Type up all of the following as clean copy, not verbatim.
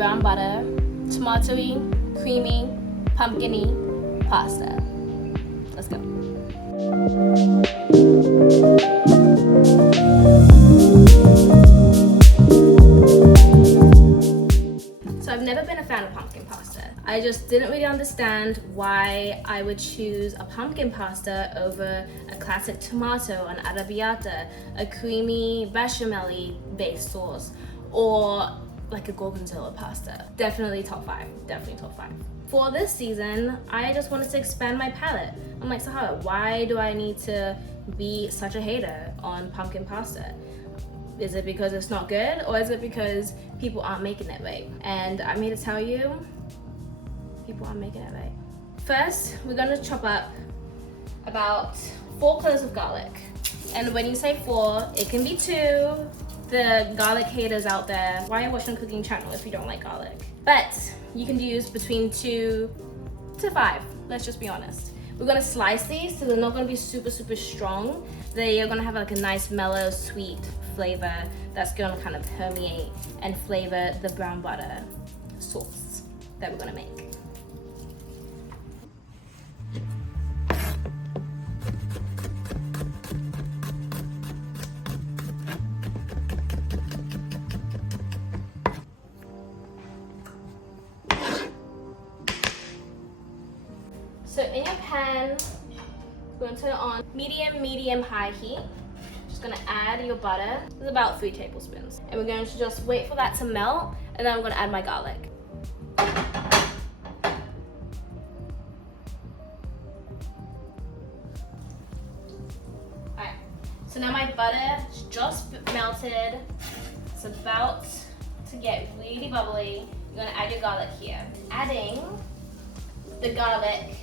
brown butter, tomatoey, creamy, pumpkin-y pasta. Let's go. So I've never been a fan of pumpkin pasta. I just didn't really understand why I would choose a pumpkin pasta over a classic tomato, an arrabbiata, a creamy bechamel-y based sauce, or like a gorgonzola pasta. Definitely top 5, definitely top 5. For this season, I just wanted to expand my palate. I'm like, Sahara, why do I need to be such a hater on pumpkin pasta? Is it because it's not good, or is it because people aren't making it right? And I'm here to tell you, people aren't making it right. First, we're gonna chop up about 4 cloves of garlic. And when you say 4, it can be 2. The garlic haters out there, why are you watching a cooking channel if you don't like garlic? But you can use between 2 to 5, let's just be honest. We're gonna slice these so they're not gonna be super strong. They are gonna have like a nice mellow, sweet flavor that's gonna kind of permeate and flavor the brown butter sauce that we're gonna make. So in your pan, we're going to turn it on medium, high heat. Just going to add your butter. This is about 3 tablespoons. And we're going to just wait for that to melt, and then I'm going to add my garlic. Alright, so now my butter is just melted. It's about to get really bubbly. You're going to add your garlic here. Adding the garlic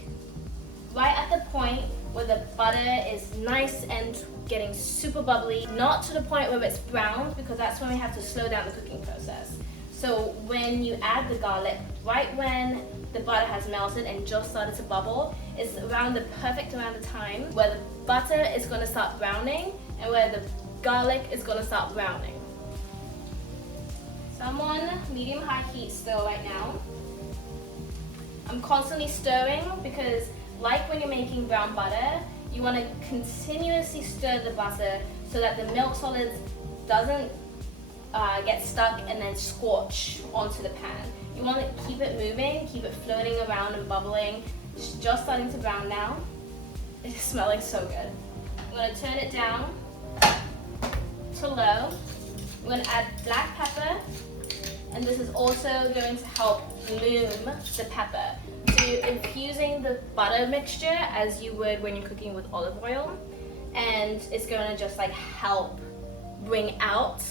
right at the point where the butter is nice and getting super bubbly, not to the point where it's browned, because that's when we have to slow down the cooking process. So when you add the garlic, right when the butter has melted and just started to bubble, is around the perfect amount of time where the butter is going to start browning and where the garlic is going to start browning. So I'm on medium-high heat still right now. I'm constantly stirring because, like when you're making brown butter, you want to continuously stir the butter so that the milk solids doesn't get stuck and then scorch onto the pan. You want to keep it moving, keep it floating around and bubbling. It's just starting to brown now. It's smelling so good. I'm going to turn it down to low. I'm going to add black pepper, and this is also going to help bloom the pepper. So you're infusing the butter mixture as you would when you're cooking with olive oil, and it's going to just like help bring out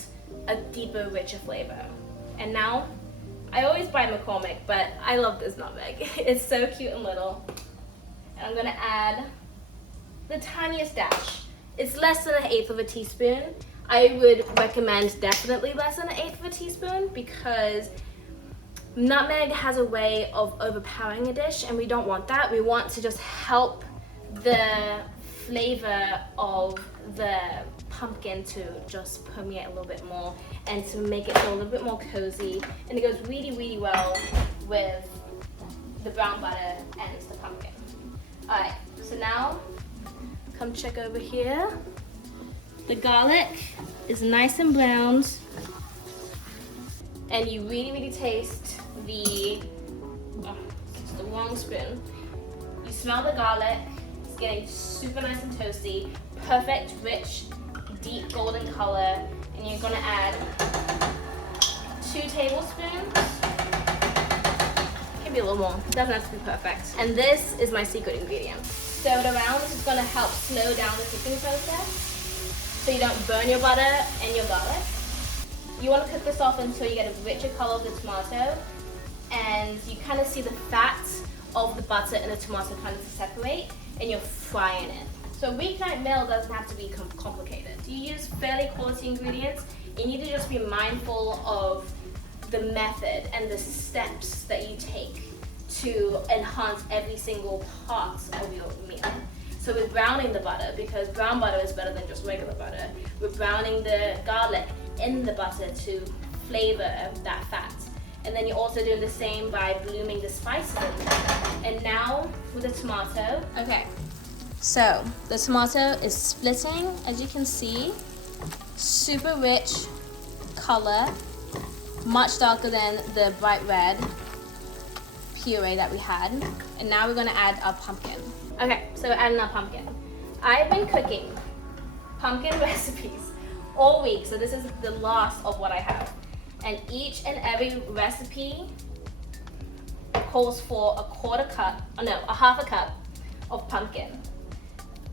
a deeper, richer flavor. And now, I always buy McCormick, but I love this nutmeg. It's so cute and little. And I'm going to add the tiniest dash. It's less than 1/8 of a teaspoon. I would recommend definitely less than 1/8 of a teaspoon, because nutmeg has a way of overpowering a dish, and we don't want that. We want to just help the flavor of the pumpkin to just permeate a little bit more and to make it feel a little bit more cozy. And it goes really well with the brown butter and the pumpkin. Alright, so now come check over here. The garlic is nice and browned, and you really taste the, it's the wrong spoon. You smell the garlic, it's getting super nice and toasty, perfect, rich, deep golden color, and you're gonna add 2 tablespoons. Can be a little more, doesn't have to be perfect. And this is my secret ingredient. Stir it around. This is gonna help slow down the cooking process so you don't burn your butter and your garlic. You want to cook this off until you get a richer color of the tomato, and you kind of see the fat of the butter and the tomato kind of separate, and you're frying it. So a weeknight meal doesn't have to be complicated. You use fairly quality ingredients. You need to just be mindful of the method and the steps that you take to enhance every single part of your meal. So we're browning the butter, because brown butter is better than just regular butter. We're browning the garlic in the butter to flavor that fat. And then you're also doing the same by blooming the spices in there. And now with the tomato. Okay, so the tomato is splitting, as you can see. Super rich color, much darker than the bright red puree that we had. And now we're gonna add our pumpkin. Okay, so we're adding our pumpkin. I've been cooking pumpkin recipes all week, so this is the last of what I have. And each and every recipe calls for a half a cup of pumpkin.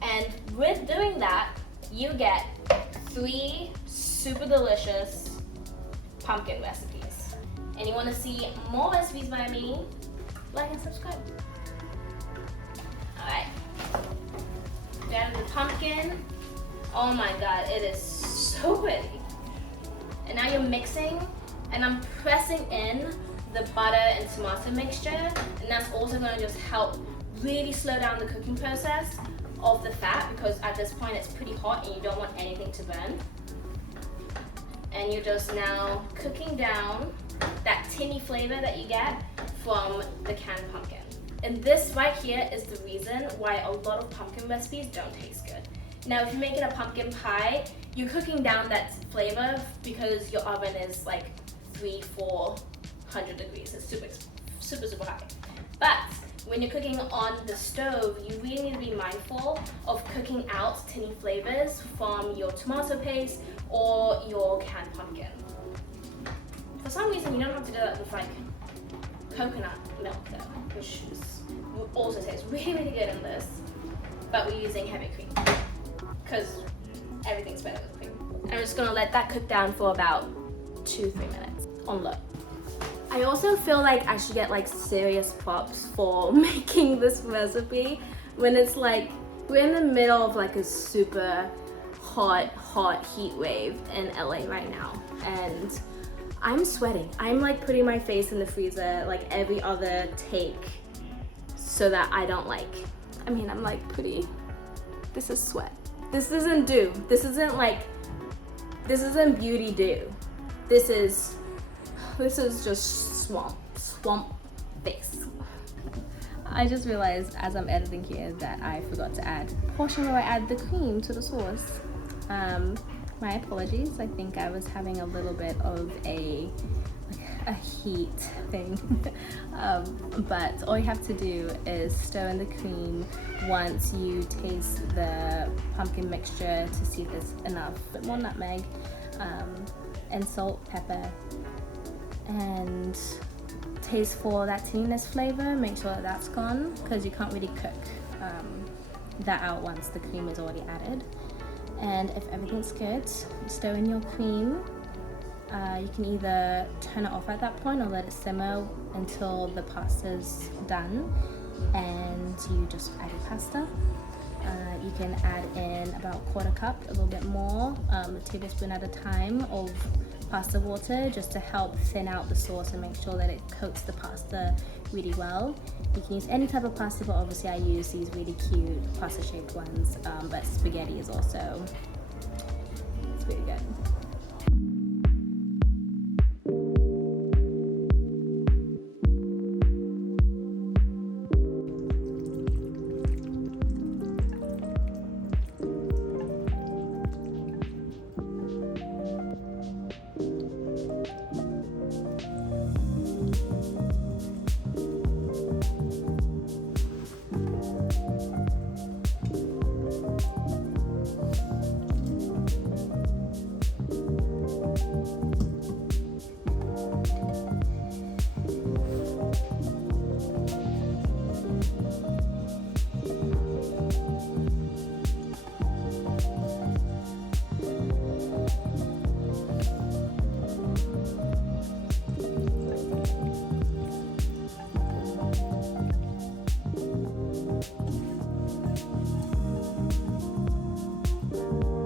And with doing that, you get 3 super delicious pumpkin recipes. And you want to see more recipes by me, like and subscribe. Alright, add the pumpkin. Oh my god, it is so pretty. And now you're mixing, and I'm pressing in the butter and tomato mixture, and that's also going to just help really slow down the cooking process of the fat, because at this point it's pretty hot and you don't want anything to burn. And you're just now cooking down that tinny flavor that you get from the canned pumpkin. And this right here is the reason why a lot of pumpkin recipes don't taste good. Now, if you're making a pumpkin pie, you're cooking down that flavor because your oven is like 300-400 degrees. It's super high. But when you're cooking on the stove, you really need to be mindful of cooking out tinny flavors from your tomato paste or your canned pumpkin. For some reason, you don't have to do that with like coconut milk though, which also tastes really good in this, but we're using heavy cream because everything's better with cream. I'm just gonna let that cook down for about 2-3 minutes on low. I also feel like I should get like serious props for making this recipe when it's like we're in the middle of like a super hot heat wave in LA right now, and I'm sweating. I'm like putting my face in the freezer like every other take so that I don't I'm like pretty. This is sweat. This isn't dew. This isn't beauty dew. This is just swamp face. I just realized as I'm editing here that I forgot to add a portion where I add the cream to the sauce. My apologies. I think I was having a little bit of a heat thing. But all you have to do is stir in the cream once you taste the pumpkin mixture to see if there's enough. A bit more nutmeg, and salt, pepper, and taste for that tinniness flavor. Make sure that that's gone because you can't really cook that out once the cream is already added. And if everything's good, stir in your cream. You can either turn it off at that point or let it simmer until the pasta's done, and you just add your pasta. You can add in about 1/4 cup, a little bit more, a tablespoon at a time of pasta water, just to help thin out the sauce and make sure that it coats the pasta really well. You can use any type of pasta, but obviously I use these really cute pasta shaped ones, but spaghetti is also, it's really good.